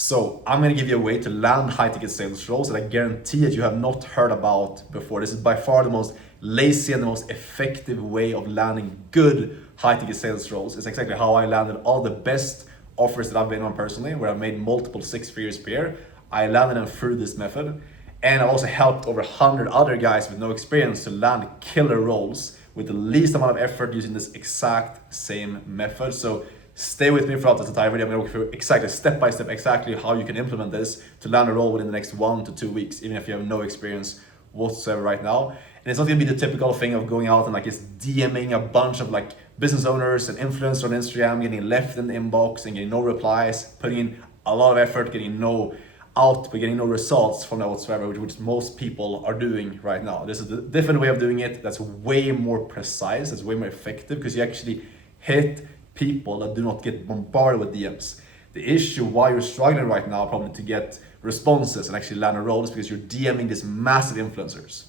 So I'm gonna give you a way to land high ticket sales roles that I guarantee that you have not heard about before. This is by far the most lazy and the most effective way of landing good high ticket sales roles. It's exactly how I landed all the best offers that I've been on personally, where I've made multiple 6 figures per year. I landed them through this method. And I've also helped over 100 other guys with no experience to land killer roles with the least amount of effort using this exact same method. So stay with me throughout this entire video. I'm gonna walk through exactly step by step exactly how you can implement this to land a role within the next 1 to 2 weeks, even if you have no experience whatsoever right now. And it's not gonna be the typical thing of going out and like just DMing a bunch of like business owners and influencers on Instagram, getting left in the inbox and getting no replies, putting in a lot of effort, getting no output, getting no results from that whatsoever, which most people are doing right now. This is a different way of doing it that's way more precise, that's way more effective, because you actually hit people that do not get bombarded with DMs. The issue why you're struggling right now probably to get responses and actually land a role is because you're DMing these massive influencers.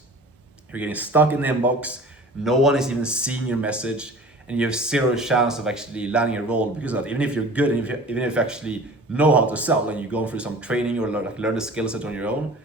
You're getting stuck in the inbox, no one is even seeing your message, and you have zero chance of actually landing a role because of that. Even if you're good, and even if you actually know how to sell and you're going through some training or learn the skill set on your own,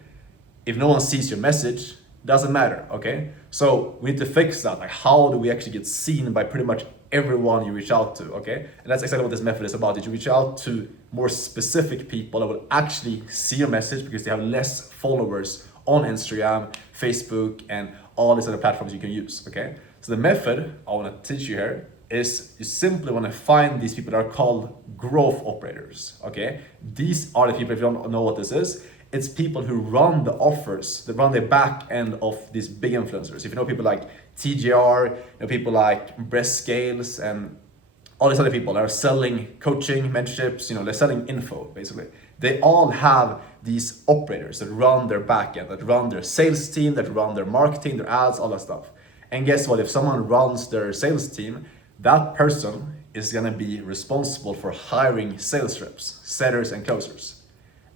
if no one sees your message, it doesn't matter, okay? So we need to fix that. Like, how do we actually get seen by pretty much everyone you reach out to, okay? And that's exactly what this method is about. That you reach out to more specific people that will actually see your message because they have less followers on Instagram, Facebook, and all these other platforms you can use, okay? So the method I want to teach you here is you simply want to find these people that are called growth operators, okay? These are the people, if you don't know what this is, it's people who run the offers, that run the back end of these big influencers. If you know people like TGR, you know people like Breast Scales and all these other people that are selling coaching, mentorships, they're selling info basically. They all have these operators that run their back end, that run their sales team, that run their marketing, their ads, all that stuff. And guess what? If someone runs their sales team, that person is gonna be responsible for hiring sales reps, setters, and closers.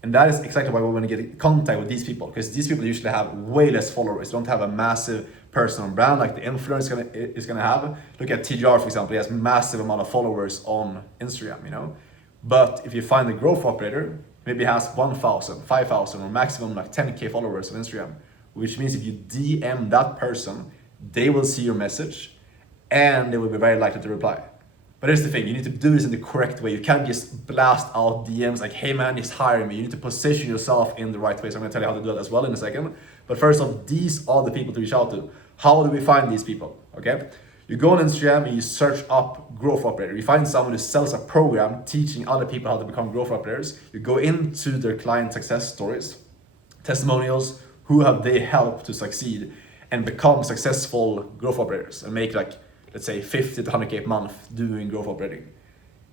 And that is exactly why we want to get in contact with these people, because these people usually have way less followers. They don't have a massive personal brand like the influencer is gonna have. Look at TGR, for example. He has massive amount of followers on Instagram, But if you find the growth operator, maybe has 1,000, 5,000, or maximum like 10K followers on Instagram, which means if you DM that person, they will see your message and they will be very likely to reply. But here's the thing, you need to do this in the correct way. You can't just blast out DMs like, hey man, just hire me. You need to position yourself in the right way. So I'm gonna tell you how to do that as well in a second. But first off, these are the people to reach out to. How do we find these people, okay? You go on Instagram and you search up growth operator. You find someone who sells a program teaching other people how to become growth operators. You go into their client success stories, testimonials, who have they helped to succeed and become successful growth operators and make like, let's say 50 to 100K a month doing growth operating.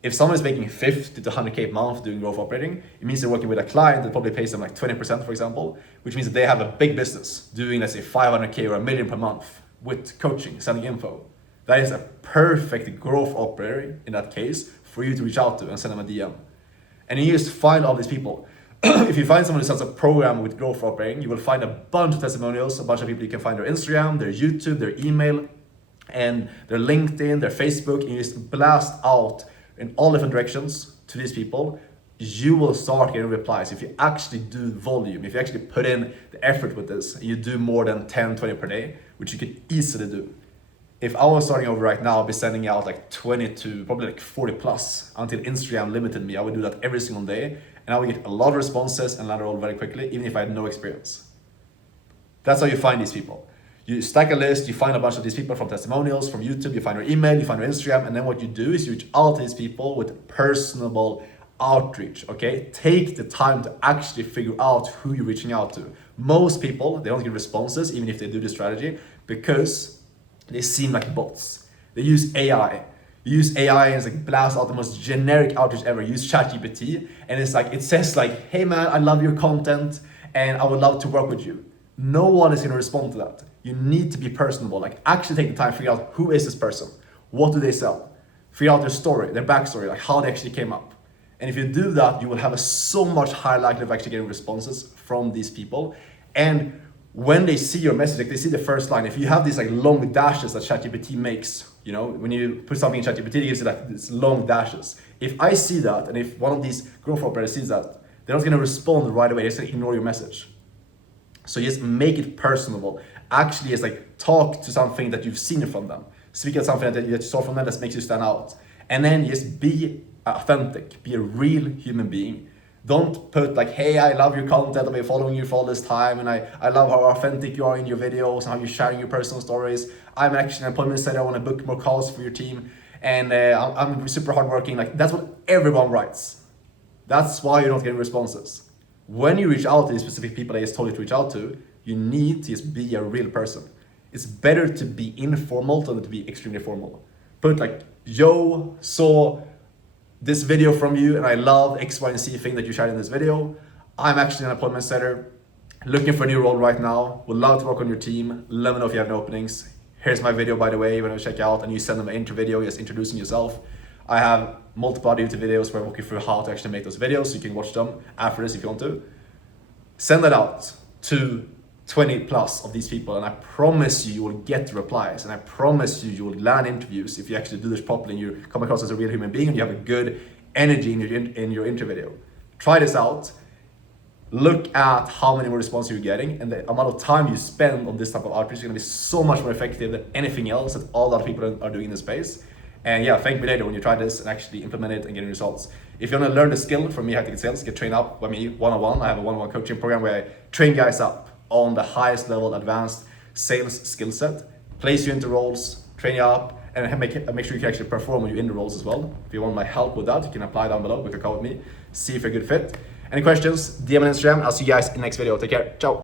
If someone is making 50 to 100K a month doing growth operating, it means they're working with a client that probably pays them like 20%, for example, which means that they have a big business doing, let's say 500K or $1 million per month with coaching, selling info. That is a perfect growth operator in that case for you to reach out to and send them a DM. And you just find all these people. If you find someone who sells a program with growth operating, you will find a bunch of testimonials, a bunch of people you can find their Instagram, their YouTube, their email, and their LinkedIn, their Facebook, and you just blast out in all different directions to these people. You will start getting replies if you actually do volume, if you actually put in the effort with this, and you do more than 10, 20 per day, which you could easily do. If I was starting over right now, I'd be sending out like 20 to probably like 40 plus until Instagram limited me. I would do that every single day, and I would get a lot of responses and land a role very quickly, even if I had no experience. That's how you find these people. You stack a list, you find a bunch of these people from testimonials, from YouTube, you find their email, you find their Instagram, and then what you do is you reach out to these people with personable outreach, okay? Take the time to actually figure out who you're reaching out to. Most people, they don't get responses, even if they do the strategy, because they seem like bots. They use AI. You use AI and it's like blast out the most generic outreach ever. Use ChatGPT, and it's like, it says like, hey man, I love your content, and I would love to work with you. No one is gonna respond to that. You need to be personable, like actually take the time to figure out who is this person, what do they sell, figure out their story, their backstory, like how they actually came up. And if you do that, you will have a so much higher likelihood of actually getting responses from these people. And when they see your message, like they see the first line, if you have these like long dashes that ChatGPT makes, when you put something in ChatGPT, it gives you like these long dashes. If I see that, and if one of these growth operators sees that, they're not gonna respond right away. They're just gonna ignore your message. So just make it personable. Actually, just like talk to something that you've seen from them. Speak of something that you saw from them that makes you stand out. And then just be authentic. Be a real human being. Don't put like, hey, I love your content, I've been following you for all this time, and I love how authentic you are in your videos and how you're sharing your personal stories. I'm actually an appointment setter, I want to book more calls for your team, and I'm super hardworking. Like, that's what everyone writes. That's why you're not getting responses. When you reach out to these specific people I just told you to reach out to, you need to just be a real person. It's better to be informal than to be extremely formal. Put like, yo, saw this video from you and I love X, Y, and Z thing that you shared in this video. I'm actually an appointment setter, looking for a new role right now, would love to work on your team, let me know if you have any openings. Here's my video, by the way, when I check out, and you send them an intro video just introducing yourself. I have multiple other YouTube videos where I walk you through how to actually make those videos, so you can watch them after this if you want to. Send that out to 20 plus of these people, and I promise you will get replies, and I promise you will land interviews if you actually do this properly and you come across as a real human being and you have a good energy in your intro video. Try this out. Look at how many more responses you're getting, and the amount of time you spend on this type of outreach is going to be so much more effective than anything else that all the other people are doing in this space. And yeah, thank me later when you try this and actually implement it and getting results. If you want to learn the skill from me, how to get sales, get trained up by me one-on-one. I have a one-on-one coaching program where I train guys up on the highest level advanced sales skill set, place you into roles, train you up, and make sure you can actually perform when you're in the roles as well. If you want my help with that, you can apply down below, book a call with me, see if you're a good fit. Any questions, DM on Instagram. I'll see you guys in the next video. Take care. Ciao.